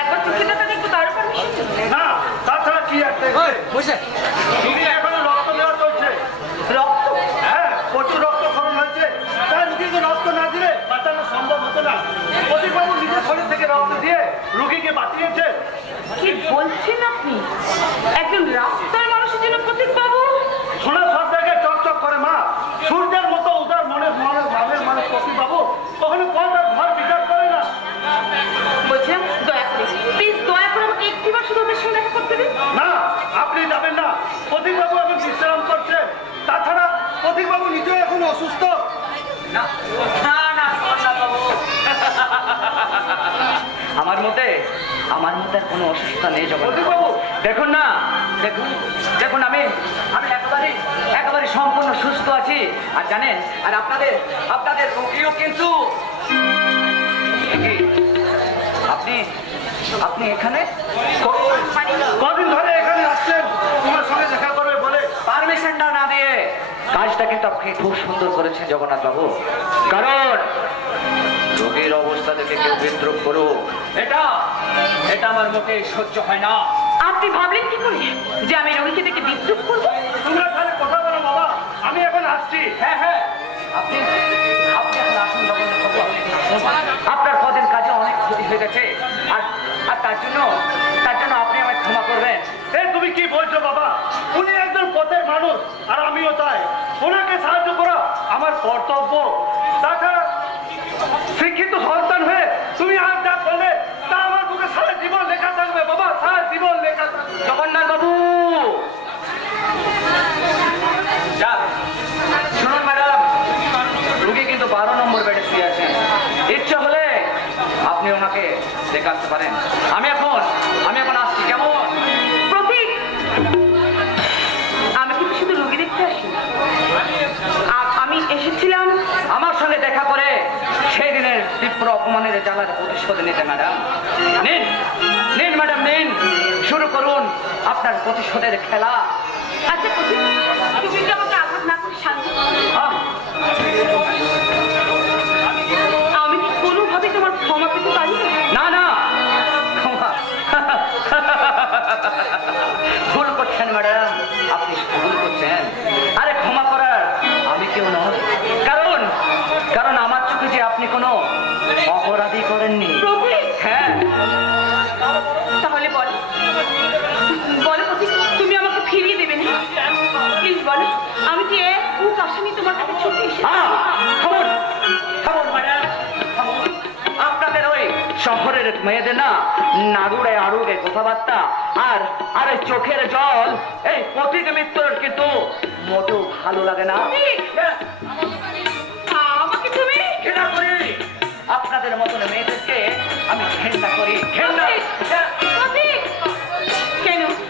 একবার চোখে দেখা দেখবো তারও পারমিশন না, তাছাড়া কি একটা রুগী এখনো রক্ত দেওয়া চলছে। রক্ত? হ্যাঁ, প্রচুর রক্তক্ষরণ হয়েছে। তাই রুগীকে রক্ত না দিলে বাঁচানো সম্ভব হতো না। প্রদীপবাবু নিজের শরীর থেকে রক্ত দিয়ে রুগীকে বাঁচিয়েছে। কি বলছেন আপনি? একজন রাস্তার মানুষের জন্য প্রদীপবাবু? সোনা সব জায়গায় চকচক করে মা। সূর্যের মতো উদার মনের মানে প্রদীপবাবু কখনো পথ আর ঘর বিচার করে না। বলছিলাম দয়া করে, প্লিজ দয়া করে আমাকে একটিবার শুধু ওদের সঙ্গে দেখা করতে দিন। না, আপনি যাবেন না। প্রদীপবাবু এখন বিশ্রাম করছে। তাছাড়া প্রদীপবাবু নিজেও এখন অসুস্থ। না না না বাবু, আমার মতে আর কোনো অসুস্থতা নেই জগন্নাথবাবু। দেখুন না, দেখুন আমি একেবারে সম্পূর্ণ সুস্থ আছি। আর জানেন, আর আপনাদের রোগীও কিন্তু আপনি এখানে কদিন ধরে এখানে আসছেন তোমার সঙ্গে দেখা করবে বলে? পারমিশনটা না দিয়ে কাজটা কিন্তু আপনি খুব সুন্দর করেছেন জগন্নাথ বাবু। কারণ রোগীর অবস্থা দেখে কেউ বিদ্রুপ করো, এটা আমার মুখে সহ্য হয় না। আপনি ভাবলেন কি করে যে আমি রোগীকে দেখে বিদ্রুপ করবো? তোমরা তাহলে কথা বলো বাবা, আমি এখন আসছি। হ্যাঁ, আপনি এখন আসুন জগন্নাথ বাবু, আপনার পদের কাজে অনেক ক্ষতি হয়ে গেছে। আর তার জন্য আপনি আমায় ক্ষমা করবেন। তুমি কি বলছো বাবা? উনি একজন পথের মানুষ আর আমিও তাই। ওনাকে সাহায্য করা আমার কর্তব্য। তাছাড়া শিক্ষিত সন্তান হয়ে তুমি আর যা বললে তা আমার বুকে সারা জীবন লেখা থাকবে বাবা, সারা জীবন লেখা থাকবে। জগন্নাথ বাবু শুনুন ম্যাডাম, রুগী কিন্তু 12 নম্বর বেডে শুয়ে আছেন। ইচ্ছা হলে আপনি ওনাকে দেখে আসতে পারেন। আমি এখন আসছি। কেমন? প্রতীক, আমি কিন্তু শুধু রোগী দেখতে আসি। আমি এসেছিলাম আমার সঙ্গে দেখা করে সেই দিনের তীব্র অপমানের জ্বালার প্রতিশোধ নিতে। ম্যাডাম নিন ম্যাডাম নিন, শুরু করুন আপনার প্রতিশোধের খেলা। আচ্ছা প্রতীক, তুমি কি আমাকে আঘাত না করে শান্ত করো? আমি কি কোনোভাবে তোমার ক্ষমা পেতে পারি? না ক্ষমা ভুল করছেন ম্যাডাম, আপনি ভুল করছেন। আরে ক্ষমা করার আমি কেউ নয়, কারণ আমার চোখে যে আপনি কোনো অপরাধী করেননি। হ্যাঁ, তাহলে বলো প্রতীক, তুমি আমাকে ফিরিয়ে দেবে না? প্লিজ বলো, আমি কি এক বুক আসামি তোমার কাছে ছুটে এসেছি? থামুন ম্যাডাম, আপনাদের ওই শহরের মেয়েদের না নাড়ুড়ে কথাবার্তা আর এই চোখের জল এই প্রতীক মিত্রের কিন্তু মোটেও ভালো লাগে না। আমাকে তুমি ঘৃণা করি, আপনাদের মতন মেয়েদেরকে আমি ঘৃণা করি। কেন?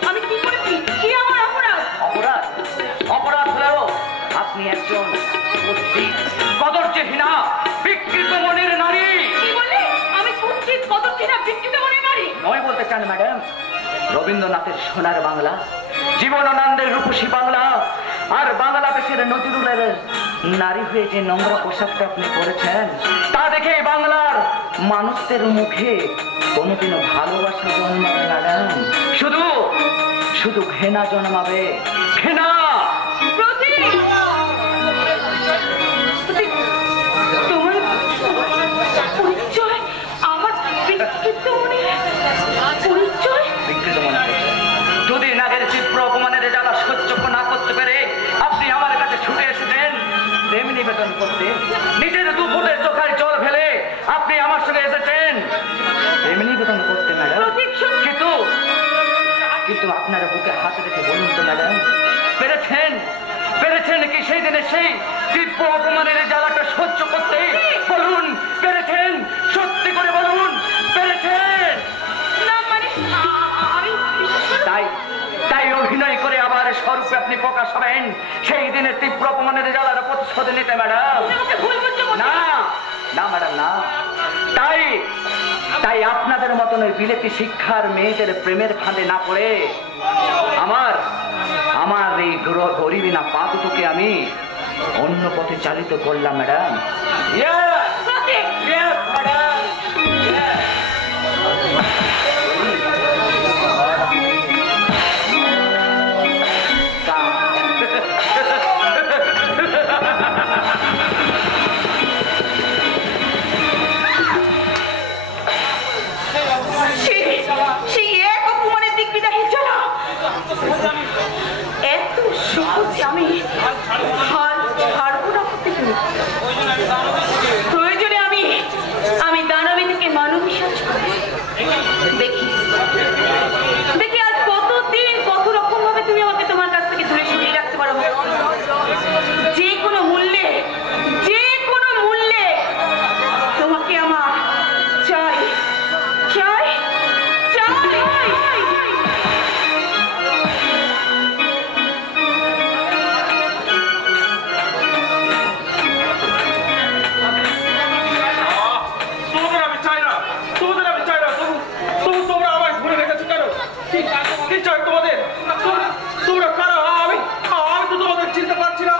আমি কি করেছি? কি আমার অপরাধ হলেও আপনি একজন কদর্যহীনা বিকৃত মনের নারী। কি বলে? আমি কুৎসিত কদর্যহীনা বিকৃত মনের নারী নয় বলতে চান ম্যাডাম? রবীন্দ্রনাথের সোনার বাংলা, জীবনানন্দের রূপসী বাংলা আর বাংলাদেশের নজরুলের নারী হয়ে যে নোংরা পোশাকটা আপনি পরেছেন, তা দেখে বাংলার মানুষদের মুখে কোনোদিনও ভালোবাসা জন্মাবে ম্যাডাম, শুধু ঘৃণা জন্মাবে। ঘৃণা। তোমার পরিচয় আমার বিকৃত মনে পরিচয়? বিকৃত মনে যদি নাগের তীব্র অপমানের জ্বালা সহ্য না করতে পেরে আপনি আমার কাছে ছুটে এসেছেন প্রেম নিবেদন করতে, নিজের দু ফুটের চোখের জল ফেলে আপনি আমার সঙ্গে এসেছেন প্রেম নিবেদন করতে ম্যাডাম। কিন্তু আপনার বুকে হাত রেখে বলুন তো ম্যাডাম, পেরেছেন কি সেই দিনে সেই তীব্র অপমানের জ্বালাটা সহ্য করতে? বলুন, পেরেছেন? সত্যি করে বলুন, পেরেছেন? না মানে আমি তাই অভিনয় করে আবার স্বরূপে আপনি প্রকাশ হবেন সেই দিনের তীব্র অপমানের জ্বালার প্রতিশোধ নিতে ম্যাডাম। না ম্যাডাম না, তাই আপনাদের মতন ওই বিলেতি শিক্ষার মেয়েদের প্রেমের ফাঁদে না পড়ে আমার এই গরিবী না পা দুটোকে আমি অন্য পথে চালিত করলাম ম্যাডাম। তোমাদের আমি চাই না, তোমরা আমায় ঘুরে রেখেছো কেন? কি চাই তোমাদের? তোমরা কারা? আমি তো তোমাদের চিনতে পারছি না।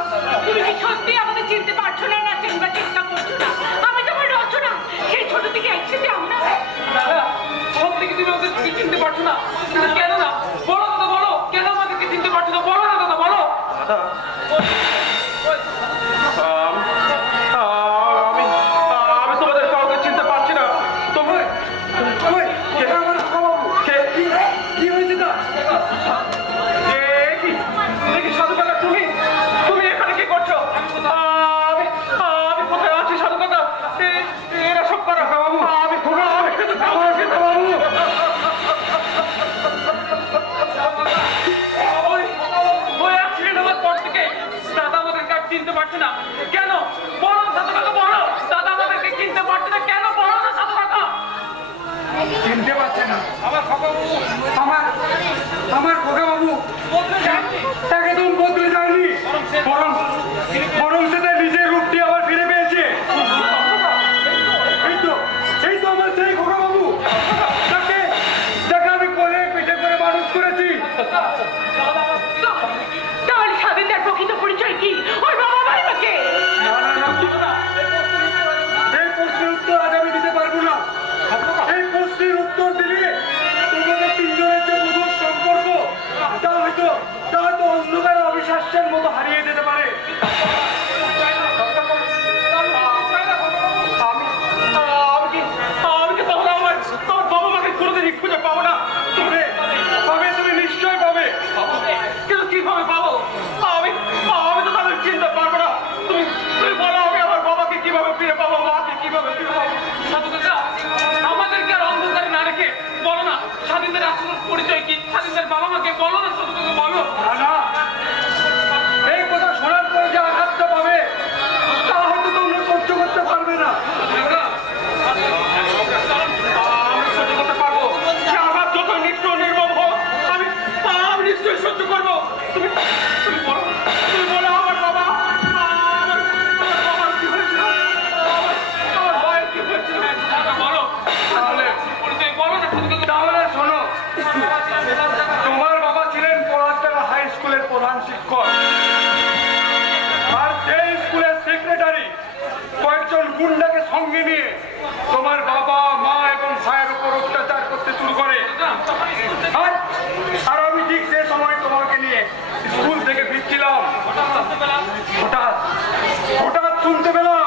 তুমি কি সত্যি আমাকে চিনতে পারছো না, না চিনবার চেষ্টা করছো না? আমি তোমার রচনা, সেই ছোট থেকে একসাথে আমরা। দাদা সত্যি কি তুমি ওদের কি চিনতে পারছো না? কিন্তু কেন না বলো দাদা, বলো কেন আমাদেরকে চিনতে পারছো না? বলো না দাদা, বলো। আমি তোমাদের কাউকে চিনতে পারছি না। তোমরা কি হয়েছে? দেখি সাধু কাকা, তুমি এখানে কি করছো? আমি কোথায় আছি সাধু কাকা? এরা সব করা বাবু, আমি ওই অ্যাক্সিডেন্ট হওয়ার পর থেকে দাদা আমাদেরকে আর চিনতে পারছে না কেন? বলো সাধু কাকা, বলো। দাদা আমাদেরকে চিনতে পারছে না কেন? বলো না সাধু কাকা। চিনতে পারছে না। আমার খোকা বাবু একদম বদলে যায়নি, বরং সে তার নিজের রূপটি আবার ফিরে পেয়েছে। এই তো আমার সেই খোকা বাবু, যাকে আমি কোলে পিঠে করে মানুষ করেছি। তাহলে স্বাধীনতার প্রকৃত পরিচয় কি? ওর বাবা ভাই আমাকে এই প্রশ্নের উত্তর আজ আমি দিতে পারবো না। এই প্রশ্নের উত্তর দিলে তোমাদের তিনজনের যে মধুর সম্পর্ক তা হয়তো অন্ধকার অবিশ্বাসের মতো হারিয়ে যেতে পারে। আমি কি তাহলে আমার বাবা মাকে কোনোদিনই খুঁজে পাবো না? তুমি নিশ্চয় পাবে, কিন্তু কিভাবে পাবো? আমি তো তাদের চিনতে পারবো না। তুমি বলো, আমি আমার বাবাকে কিভাবে ফিরে পাবো, মাকে কিভাবে ফিরে পাবো? সাধু কাকা আমাদেরকে আর অন্ধকারে না রেখে বলো না স্বাধীনতার আসল পরিচয় কি? স্বাধীনতার বাবা মাকে বলো না সাধু কাকা, বলো। না, এই কথা শোনার পর যে আঘাতটা পাবে তা হয়তো তোমরা সহ্য করতে পারবে না। আমি সহ্য করতে পারবো, সে আঘাত যত নিত্য নির্মম হোক আমি নিশ্চয়ই সহ্য করবো। তুমি বলো আমার বাবা, আমার কি হয়েছিল, আমার ভাইয়ের কি হয়েছিল? বলো তাহলে পরিচয় বলো না সাধু কাকা। তাহলে শোনো, তোমার বাবা ছিলেন পলাশডাঙ্গা হাই স্কুলের প্রধান শিক্ষক, আর সেই স্কুলের সেক্রেটারি কয়েকজন গুন্ডাকে সঙ্গে নিয়ে তোমার বাবা, মা এবং ভাইয়ের উপর অত্যাচার করতে শুরু করে। আর আমি ঠিক সে সময় তোমাকে নিয়ে স্কুল থেকে ফিরছিলাম, হঠাৎ শুনতে পেলাম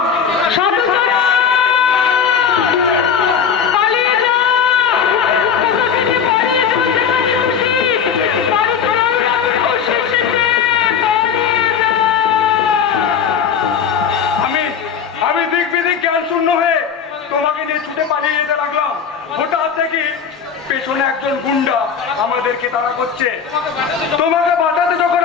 আমি দিক বিদিক জ্ঞান শূন্য হয়ে তোমাকে নিয়ে ছুটে পালিয়ে যেতে লাগলাম। হঠাৎ দেখি পেছনে একজন গুন্ডা আমাদেরকে তাড়া করছে। তোমাকে বাঁচাতে যখন